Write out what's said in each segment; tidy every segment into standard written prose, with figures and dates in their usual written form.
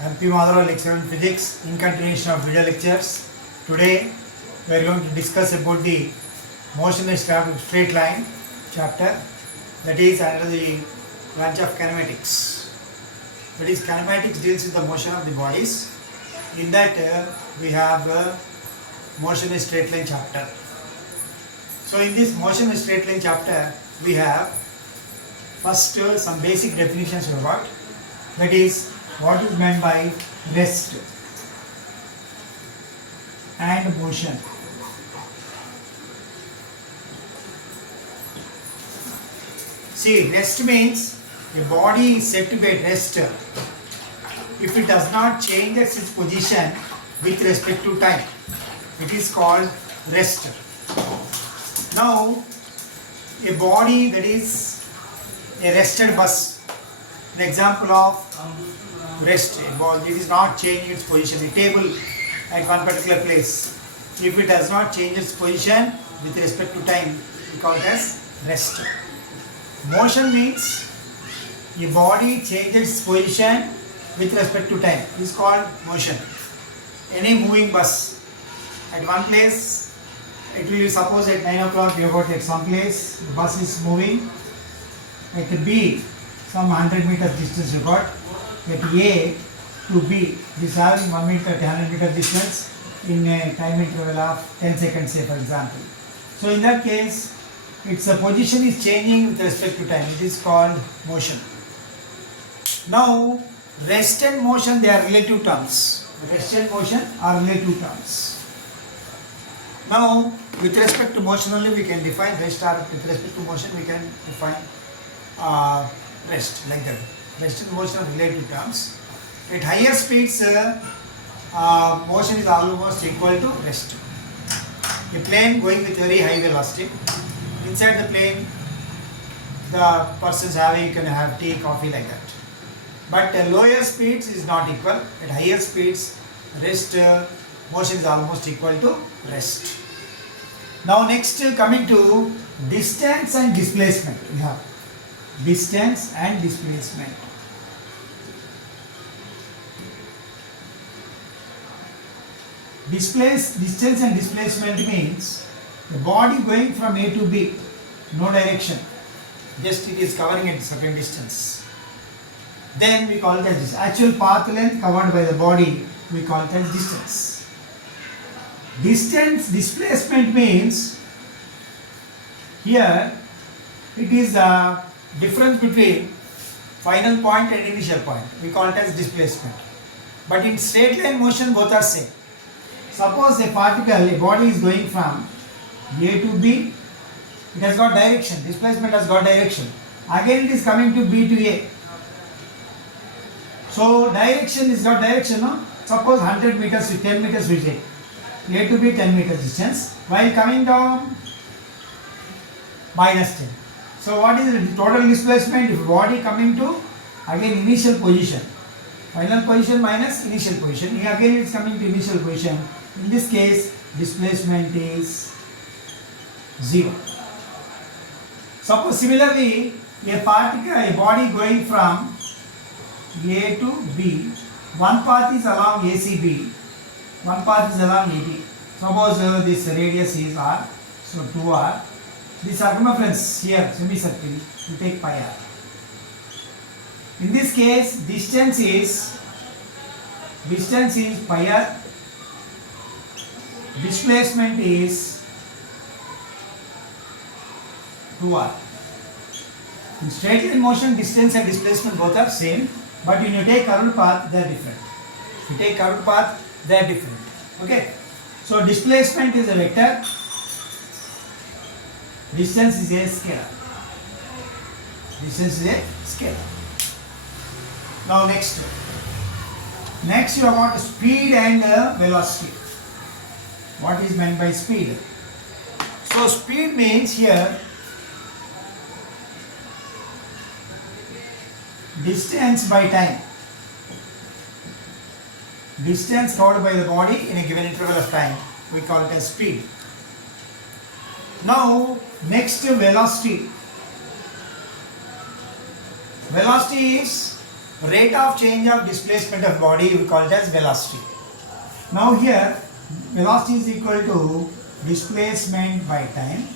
I am P. Madhava, lecturer in physics, in continuation of video lectures. Today we are going to discuss about the motion in straight line chapter, that is under the branch of kinematics. That is, kinematics deals with the motion of the bodies. In that we have motion in straight line chapter. So in this motion in straight line chapter we have first some basic definitions we got. That is, what is meant by rest and motion. See, rest means a body is said to be at rest if it does not change its position with respect to time. It is called rest. Now, a body that is a rested bus, an example of rest, it is not changing its position. A table at one particular place, if it does not change its position with respect to time, we call it as rest. Motion means a body changes its position with respect to time. It is called motion. Any moving bus at one place, it will suppose at 9 o'clock you are at some place, the bus is moving at B, some 100 meters distance you got, at A to B, this having 1 meter to 100 meter distance in a time interval of 10 seconds, say for example. So in that case, its position is changing with respect to time. It is called motion. Now, rest and motion, they are relative terms. Rest and motion are relative terms. Now, with respect to motion only we can define rest, or with respect to motion we can define rest, like that. Rest and motion are relative terms. At higher speeds, motion is almost equal to rest. A plane going with very high velocity. Inside the plane, the persons can have tea, coffee, like that. But lower speeds is not equal. At higher speeds, rest motion is almost equal to rest. Now next, coming to distance and displacement, we have distance and displacement. Distance and displacement means the body going from A to B, no direction, just it is covering a certain distance. Then we call it as actual path length covered by the body, we call it as distance. Displacement means here it is the difference between final point and initial point, we call it as displacement. But in straight line motion both are same. Suppose a body is going from A to B, it has got direction, displacement has got direction. Again it is coming to B to A. So direction is got direction, no? Suppose 100 meters with 10 meters we take. A to B 10 meters distance, while coming down minus 10. So what is the total displacement? If body coming to again initial position, final position minus initial position, again it is coming to initial position. In this case, displacement is 0. Suppose similarly, a body going from A to B, one path is along ACB, one path is along AD. Suppose this radius is R, so 2R. The circumference here, semicircle, we take pi R. In this case, distance is pi R, displacement is 2R. In straight line motion, distance and displacement both are same, but when you take curved path, they are different. If you take curved path, they are different. Okay? So displacement is a vector, distance is a scalar. Distance is a scalar. Now next you have got speed and velocity. What is meant by speed? So speed means here distance by time. Distance covered by the body in a given interval of time, we call it as speed. Now next, velocity. Velocity is rate of change of displacement of body we call it as velocity. Now here velocity is equal to displacement by time.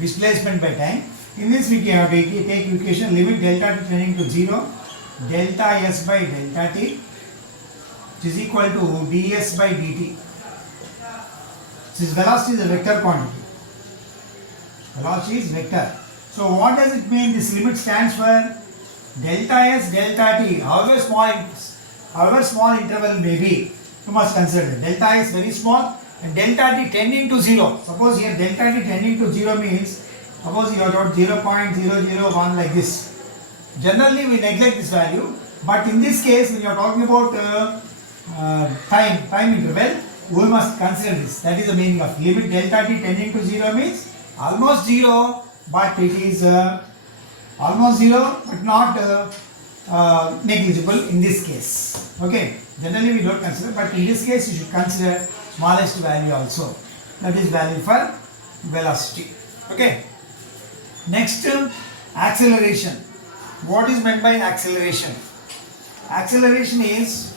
Displacement by time. In this we can take equation limit delta t tending to 0, delta s by delta t, which is equal to ds by dt. Since velocity is a vector quantity. Velocity is vector. So what does it mean? This limit stands for delta s, delta t. However small interval may be, you must consider delta s very small and delta t tending to 0. Suppose here delta t tending to 0 means, suppose you have got 0.001 like this. Generally we neglect this value, but in this case when you are talking about time interval, we must consider this. That is the meaning of limit delta t tending to 0 means almost 0, but it is almost 0 but not negligible in this case. Okay, generally we don't consider, but in this case you should consider smallest value also. That is value for velocity. Okay. Next, acceleration. What is meant by acceleration? Acceleration is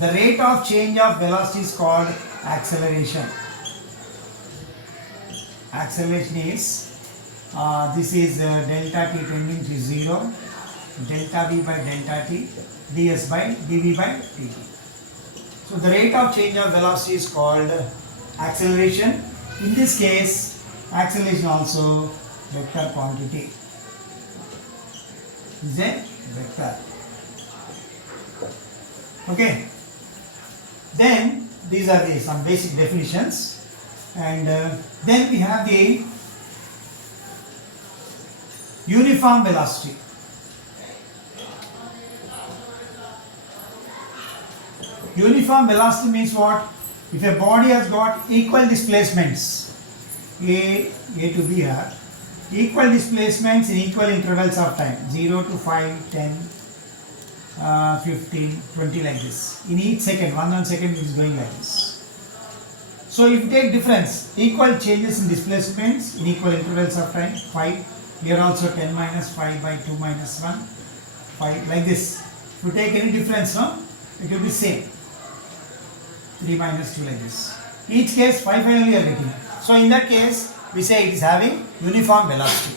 the rate of change of velocity is called acceleration. Acceleration is this is delta t tending to 0, delta v by delta t, ds by dv by dt. So the rate of change of velocity is called acceleration. In this case, acceleration also vector quantity is a vector. Okay. Then these are some basic definitions, and then we have the uniform velocity. Uniform velocity means what? If a body has got equal displacements, A to B are equal displacements in equal intervals of time, 0 to 5, 10, 15, 20 like this. In each second, 1 second is going like this. So if you take difference, equal changes in displacements in equal intervals of time, 5, here also 10 minus 5 by 2 minus 1, 5 like this. If you take any difference, no, it will be same. 3 minus 2 like this. Each case 5 finally are getting. So in that case we say it is having uniform velocity.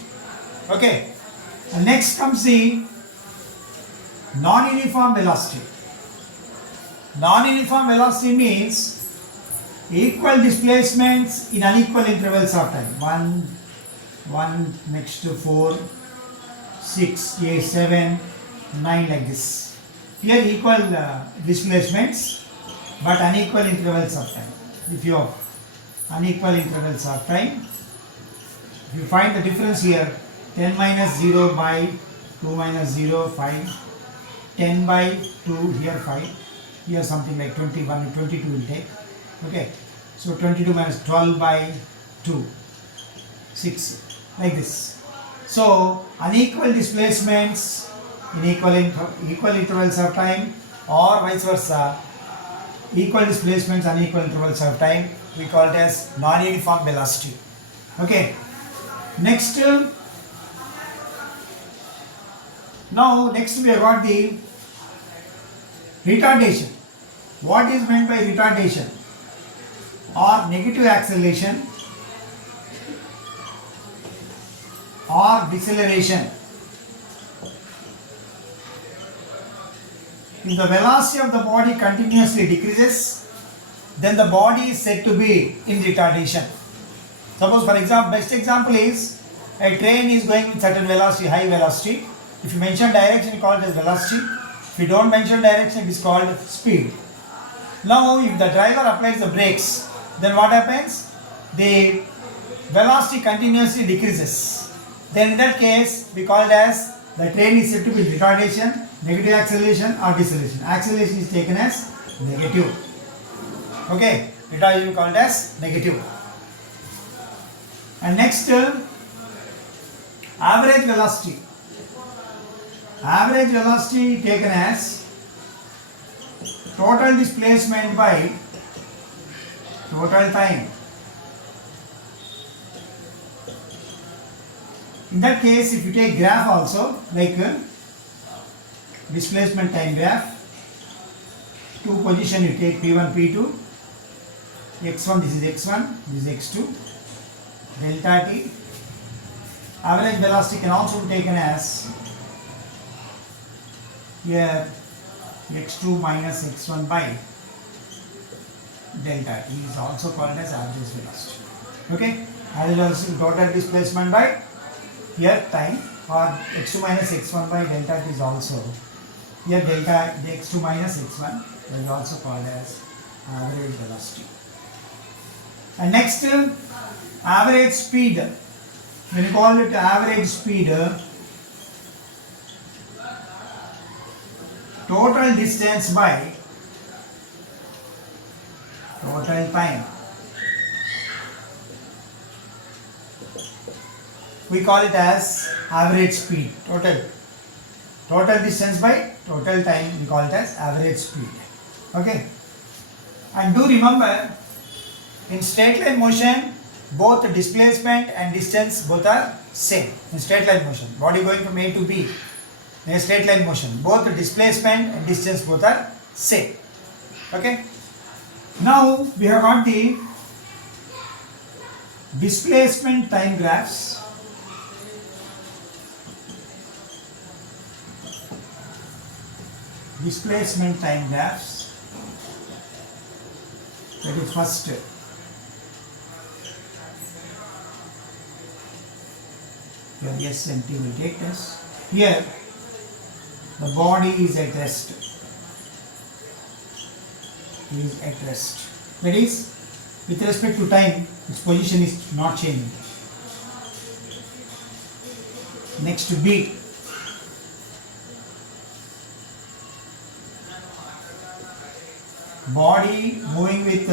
Okay. And next comes the non-uniform velocity. Non-uniform velocity means equal displacements in unequal intervals of time. 1 next to 4, 6, 8, 7, 9 like this. Here equal displacements but unequal intervals of time. If you have unequal intervals of time, if you find the difference here, 10 minus 0 by 2 minus 0, 5, 10 by 2, here 5, here something like 21, 22 will take. Okay, so 22 minus 12 by 2, 6, like this. So unequal displacements in equal intervals of time, or vice versa, equal displacements unequal intervals of time, we call it as non-uniform velocity. Okay. Next, next we have got the retardation. What is meant by retardation? Or negative acceleration or deceleration. If the velocity of the body continuously decreases, then the body is said to be in retardation. Suppose, for example, best example is a train is going with certain velocity, high velocity. If you mention direction, you call it as velocity. If you don't mention direction, it is called speed. Now, if the driver applies the brakes, then what happens? The velocity continuously decreases. Then in that case, we call it as the train is said to be retardation, negative acceleration or deceleration. Acceleration is taken as negative. Okay, retardation is called as negative. And next, average velocity. Average velocity taken as total displacement by total time In that case, if you take graph also, like displacement time graph, two position you take P1, P2, x1, this is x1, this is x2, delta t. Average velocity can also be taken as here x2 minus x1 by delta t is also called as average velocity. Okay, average velocity total displacement by here time, or x2 minus x1 by delta t is also here delta x2 minus x1 is also called as average velocity. And next, average speed. When you call it average speed, total distance by total time. We call it as average speed. Total distance by total time, we call it as average speed. Okay. And do remember, in straight line motion, both displacement and distance both are same. In straight line motion, body going from A to B, in a straight line motion, both displacement and distance both are same. Okay. Now we have got the displacement time graphs. Displacement time graphs. That is first. Your S and T will take this. Here, the body is at rest. Is at rest. That is, with respect to time, its position is not changing. Next to B. Body moving with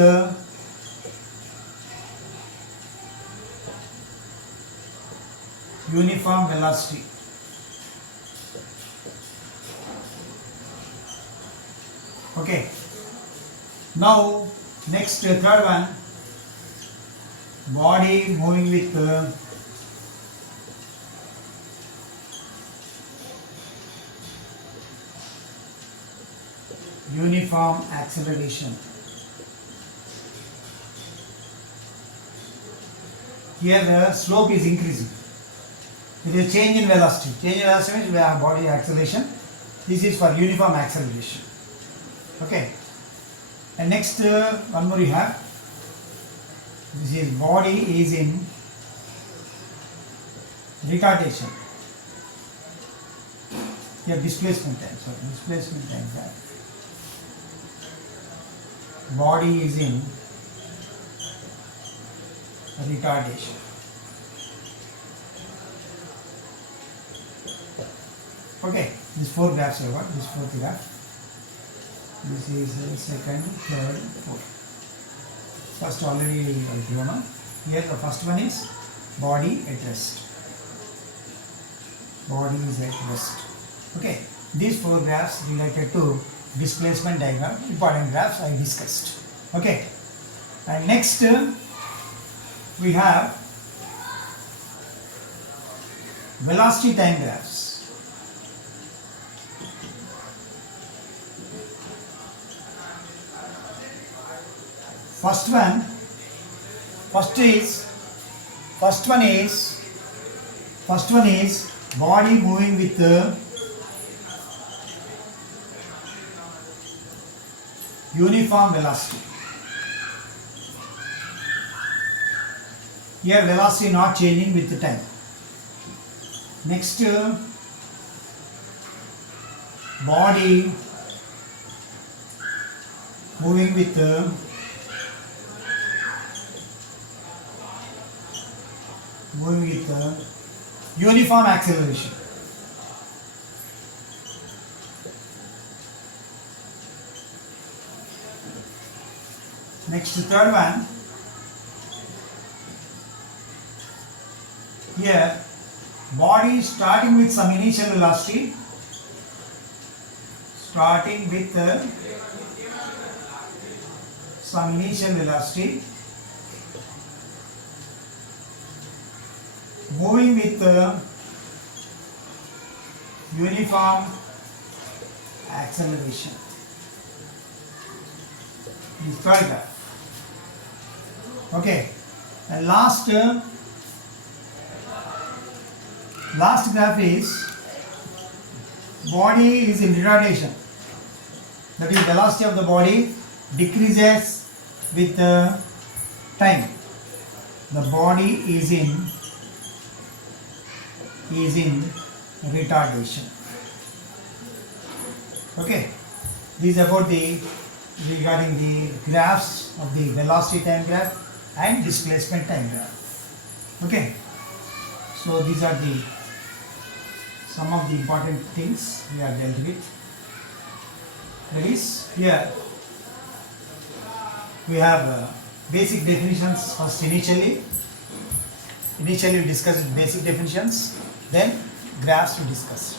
uniform velocity. Okay. Now, next third one, body moving with uniform acceleration. Here the slope is increasing. There is a change in velocity. Change in velocity means we have body acceleration. This is for uniform acceleration. Okay. And next one more you have. This is body is in retardation. Here displacement time. Sorry, displacement time. Body is in retardation. Okay, these four graphs are what? This fourth graph. This is second, third, fourth. First already given. Here the first one is body at rest. Body is at rest. Okay, these four graphs related to displacement diagram, important graphs I discussed. Okay, and next we have velocity time graphs. First one is body moving with uniform velocity. Here velocity not changing with the time. Next, body moving with uniform acceleration. Next, third one. Here, body starting with some initial velocity, moving with uniform acceleration. This third graph. Okay, and last graph is body is in retardation. That is, velocity of the body decreases with time. The body is in retardation. Okay, this is about regarding the graphs of the velocity time graph and displacement time graph. Okay, so these are some of the important things we are dealt with. That is, here we have basic definitions first. Initially we discussed basic definitions, then graphs we discussed.